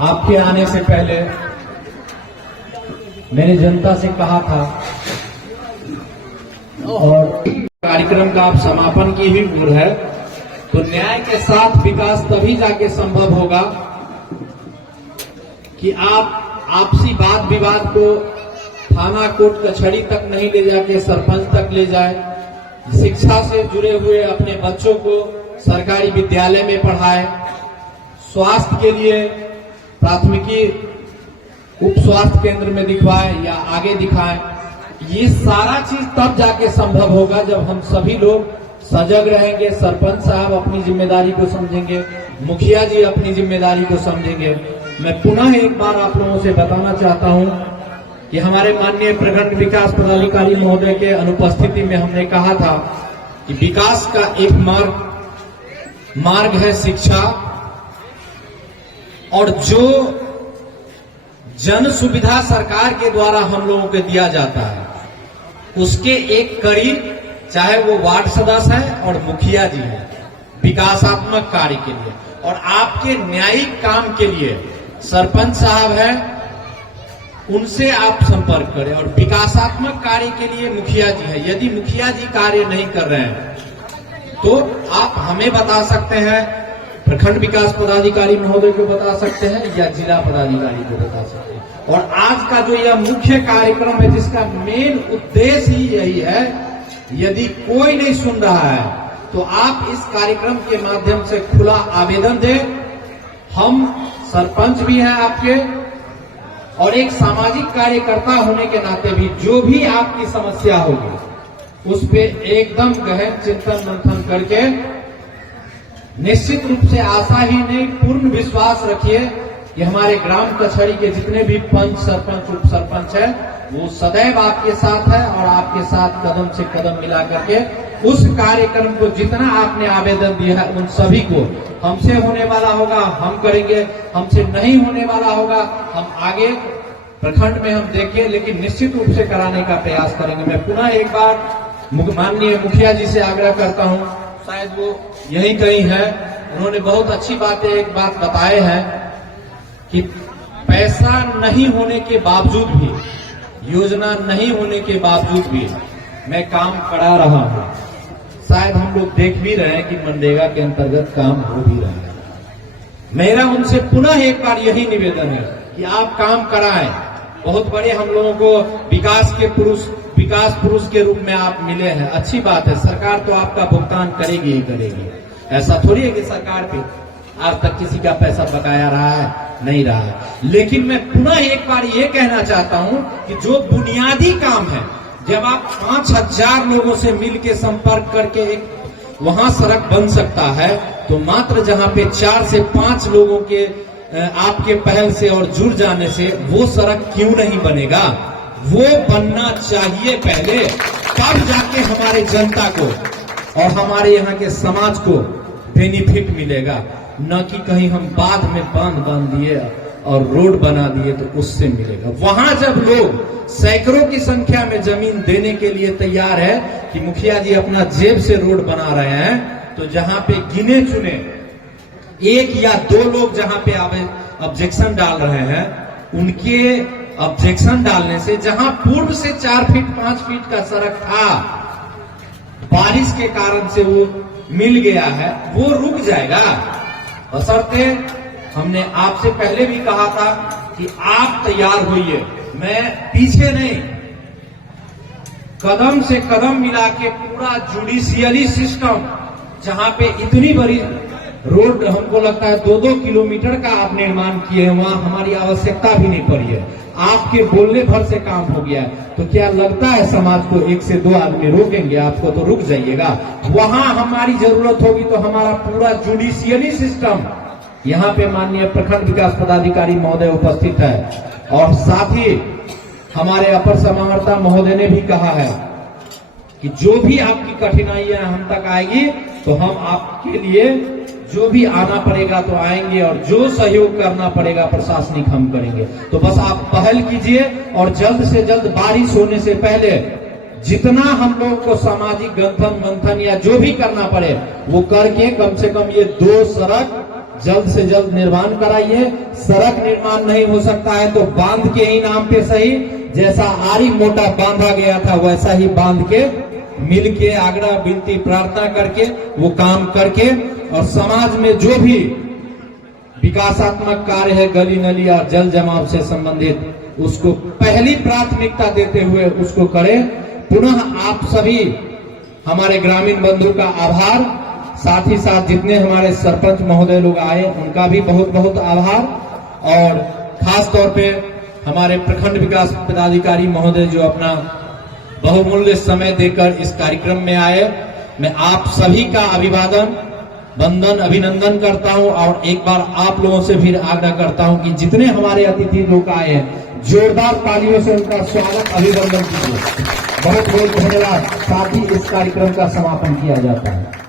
आपके आने से पहले मैंने जनता से कहा था और कार्यक्रम का अब समापन की ही उम्र है, तो न्याय के साथ विकास तभी जाके संभव होगा कि आप आपसी वाद विवाद को थाना कोर्ट कचहरी तक नहीं ले जाके सरपंच तक ले जाए, शिक्षा से जुड़े हुए अपने बच्चों को सरकारी विद्यालय में पढ़ाए, स्वास्थ्य के लिए प्राथमिकी उप स्वास्थ्य केंद्र में दिखवाए या आगे दिखाएं। ये सारा चीज तब जाके संभव होगा जब हम सभी लोग सजग रहेंगे, सरपंच साहब अपनी जिम्मेदारी को समझेंगे, मुखिया जी अपनी जिम्मेदारी को समझेंगे। मैं पुनः एक बार आप लोगों से बताना चाहता हूं कि हमारे माननीय प्रखंड विकास पदाधिकारी महोदय के अनुपस्थिति में हमने कहा था कि विकास का एक मार्ग है शिक्षा, और जो जन सुविधा सरकार के द्वारा हम लोगों को दिया जाता है उसके एक कड़ी, चाहे वो वार्ड सदस्य है और मुखिया जी है, विकासात्मक कार्य के लिए और आपके न्यायिक काम के लिए सरपंच साहब है, उनसे आप संपर्क करें। और विकासात्मक कार्य के लिए मुखिया जी है। यदि मुखिया जी कार्य नहीं कर रहे हैं तो आप हमें बता सकते हैं, प्रखंड विकास पदाधिकारी महोदय को बता सकते हैं या जिला पदाधिकारी को बता सकते हैं। और आज का जो यह मुख्य कार्यक्रम है जिसका मेन उद्देश्य ही यही है, यदि कोई नहीं सुन रहा है तो आप इस कार्यक्रम के माध्यम से खुला आवेदन दें। हम सरपंच भी हैं आपके और एक सामाजिक कार्यकर्ता होने के नाते भी जो भी आपकी समस्या होगी उस पे एकदम गहन चिंतन मंथन करके निश्चित रूप से आशा ही नहीं पूर्ण विश्वास रखिए कि हमारे ग्राम कचहरी के जितने भी पंच सरपंच उप सरपंच है वो सदैव आपके साथ है और आपके साथ कदम से कदम मिला करके उस कार्यक्रम को जितना आपने आवेदन दिया है उन सभी को, हमसे होने वाला होगा हम करेंगे, हमसे नहीं होने वाला होगा हम आगे प्रखंड में हम देखें, लेकिन निश्चित रूप से कराने का प्रयास करेंगे। मैं पुनः एक बार माननीय मुखिया जी से आग्रह करता हूं, शायद वो यही कहीं है, उन्होंने बहुत अच्छी बातें एक बात बताए हैं कि पैसा नहीं होने के बावजूद भी, योजना नहीं होने के बावजूद भी मैं काम करा रहा हूं। शायद हम लोग देख भी रहे हैं कि मनरेगा के अंतर्गत काम हो भी रहा है। मेरा उनसे पुनः एक बार यही निवेदन है कि आप काम कराएं। बहुत बड़े हम लोगों को विकास पुरुष के रूप में आप मिले हैं, अच्छी बात है, सरकार तो आपका भुगतान करेगी ही करेगी। ऐसा थोड़ी है कि सरकार पे आज तक किसी का पैसा बकाया रहा है, नहीं रहा है। लेकिन मैं पुनः एक बार ये कहना चाहता हूं कि जो बुनियादी काम है, जब आप 5000 लोगों से मिलकर संपर्क करके एक वहां सड़क बन सकता है, तो मात्र जहां पे 4 से 5 लोगों के आपके पहल से और जुड़ जाने से वो सड़क क्यों नहीं बनेगा? वो बनना चाहिए पहले, तब जाके हमारे जनता को और हमारे यहाँ के समाज को बेनिफिट मिलेगा, न कि कहीं हम बाद में बांध दिए और रोड बना दिए तो उससे मिलेगा। वहां जब लोग सैकड़ों की संख्या में जमीन देने के लिए तैयार है कि मुखिया जी अपना जेब से रोड बना रहे हैं, तो जहां पे गिने चुने 1 या 2 लोग जहां पे ऑब्जेक्शन डाल रहे हैं, उनके ऑब्जेक्शन डालने से जहां पूर्व से 4 फीट 5 फीट का सड़क था, बारिश के कारण से वो मिल गया है, वो रुक जाएगा। बशर्ते हमने आपसे पहले भी कहा था कि आप तैयार होइए, मैं पीछे नहीं, कदम से कदम मिला के पूरा जुडिशियली सिस्टम, जहां पे इतनी बड़ी रोड हमको लगता है 2-2 किलोमीटर का आप निर्माण किए हैं, वहां हमारी आवश्यकता भी नहीं पड़ी है, आपके बोलने भर से काम हो गया। तो क्या लगता है समाज को 1 से 2 आदमी रोकेंगे आपको? तो रुक जाइएगा। वहां हमारी जरूरत होगी तो हमारा पूरा जुडिशियली सिस्टम, यहाँ पे माननीय प्रखंड विकास पदाधिकारी महोदय उपस्थित है और साथ ही हमारे अपर समाहर्ता महोदय ने भी कहा है कि जो भी आपकी कठिनाइयां हम तक आएगी तो हम आपके लिए जो भी आना पड़ेगा तो आएंगे और जो सहयोग करना पड़ेगा प्रशासनिक हम करेंगे। तो बस आप पहल कीजिए और जल्द से जल्द बारिश होने से पहले जितना हम लोग को सामाजिक गंथन मंथन या जो भी करना पड़े वो करके कम से कम ये 2 सड़क जल्द से जल्द निर्माण कराइए। सड़क निर्माण नहीं हो सकता है तो बांध के ही नाम पे सही, जैसा आरी मोटा बांधा गया था वैसा ही बांध के मिल के आग्रह विनती प्रार्थना करके वो काम करके, और समाज में जो भी विकासात्मक कार्य है गली नली और जल जमाव से संबंधित उसको पहली प्राथमिकता देते हुए उसको करें। पुनः आप सभी हमारे ग्रामीण बंधु का आभार, साथ ही साथ जितने हमारे सरपंच महोदय लोग आए उनका भी बहुत बहुत आभार, और खास तौर पे हमारे प्रखंड विकास पदाधिकारी महोदय जो अपना बहुमूल्य समय देकर इस कार्यक्रम में आए। मैं आप सभी का अभिवादन वंदन अभिनंदन करता हूं, और एक बार आप लोगों से फिर आग्रह करता हूं कि जितने हमारे अतिथि लोग आए हैं जोरदार तालियों से उनका स्वागत अभिनंदन कीजिए। बहुत बहुत धन्यवाद। साथ ही इस कार्यक्रम का समापन किया जाता है।